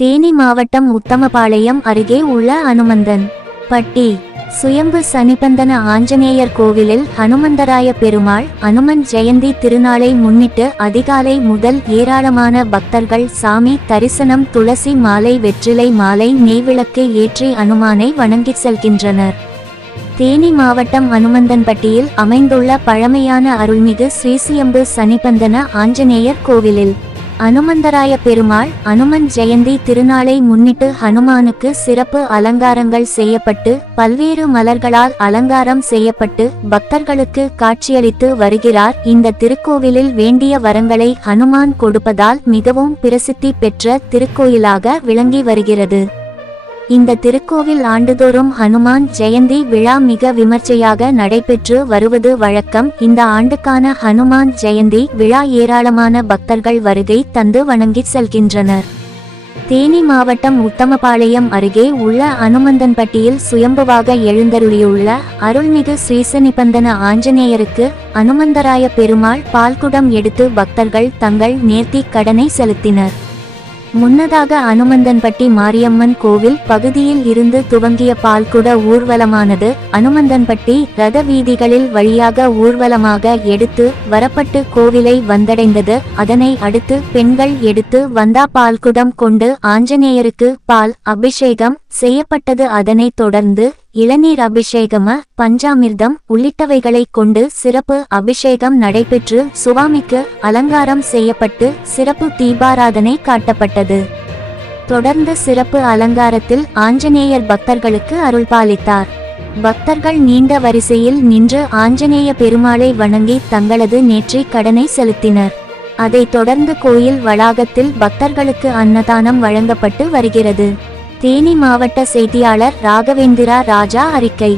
தேனி மாவட்டம் உத்தமபாளையம் அருகே உள்ள அனுமந்தன் பட்டி சுயம்பு சனிபந்தன ஆஞ்சநேயர் கோவிலில் ஹனுமந்தராய பெருமாள் அனுமன் ஜெயந்தி திருநாளை முன்னிட்டு அதிகாலை முதல் ஏராளமான பக்தர்கள் சாமி தரிசனம், துளசி மாலை, வெற்றிலை மாலை, நெய்விளக்கு ஏற்றி அனுமானை வணங்கி செல்கின்றனர். தேனி மாவட்டம் அனுமந்தன்பட்டியில் அமைந்துள்ள பழமையான அருள்மிகு ஸ்ரீசுயம்பு சனிபந்தன ஆஞ்சநேயர் கோவிலில் அனுமந்தராய பெருமாள் அனுமன் ஜெயந்தி திருநாளை முன்னிட்டு ஹனுமானுக்கு சிறப்பு அலங்காரங்கள் செய்யப்பட்டு பல்வேறு மலர்களால் அலங்காரம் செய்யப்பட்டு பக்தர்களுக்கு காட்சியளித்து வருகிறார். இந்த திருக்கோவிலில் வேண்டிய வரங்களை ஹனுமான் கொடுப்பதால் மிகவும் பிரசித்தி பெற்ற திருக்கோயிலாக விளங்கி வருகிறது. இந்த திருக்கோவில் ஆண்டுதோறும் ஹனுமான் ஜெயந்தி விழா மிக விமர்சையாக நடைபெற்று வருவது வழக்கம். இந்த ஆண்டுக்கான ஹனுமான் ஜெயந்தி விழா ஏராளமான பக்தர்கள் வருகை தந்து வணங்கி செல்கின்றனர். தேனி மாவட்டம் உத்தமபாளையம் அருகே உள்ள அனுமந்தன்பட்டியில் சுயம்புவாக எழுந்தருளியுள்ள அருள்மிகு ஸ்ரீசனிபந்தன ஆஞ்சநேயருக்கு அனுமந்தராய பெருமாள் பால்குடம் எடுத்து பக்தர்கள் தங்கள் நேர்த்தி கடனை செலுத்தினர். முன்னதாக அனுமந்தன்பட்டி மாரியம்மன் கோவில் பகுதியில் இருந்து துவங்கிய பால்குட ஊர்வலமானது அனுமந்தன்பட்டி ரத வீதிகளில் வழியாக ஊர்வலமாக எடுத்து வரப்பட்டு கோவிலை வந்தடைந்தது. அதனை அடுத்து பெண்கள் எடுத்து வந்தா பால்குடம் கொண்டு ஆஞ்சநேயருக்கு பால் அபிஷேகம் செய்யப்பட்டது. அதனைத் தொடர்ந்து இளநீர் அபிஷேகம பஞ்சாமிர்தம் உள்ளிட்டவைகளை கொண்டு சிறப்பு அபிஷேகம் நடைபெற்று சுவாமிக்கு அலங்காரம் செய்யப்பட்டு சிறப்பு தீபாராதனை காட்டப்பட்டது. தொடர்ந்து சிறப்பு அலங்காரத்தில் ஆஞ்சநேயர் பக்தர்களுக்கு அருள்பாலித்தார். பக்தர்கள் நீண்ட வரிசையில் நின்று ஆஞ்சநேய பெருமாளை வணங்கி தங்களது நேர்த்தி கடனை செலுத்தினர். அதைத் தொடர்ந்து கோயில் வளாகத்தில் பக்தர்களுக்கு அன்னதானம் வழங்கப்பட்டு வருகிறது. தேனி மாவட்ட செய்தியாளர் ராகவேந்திரா ராஜா அறிக்கை.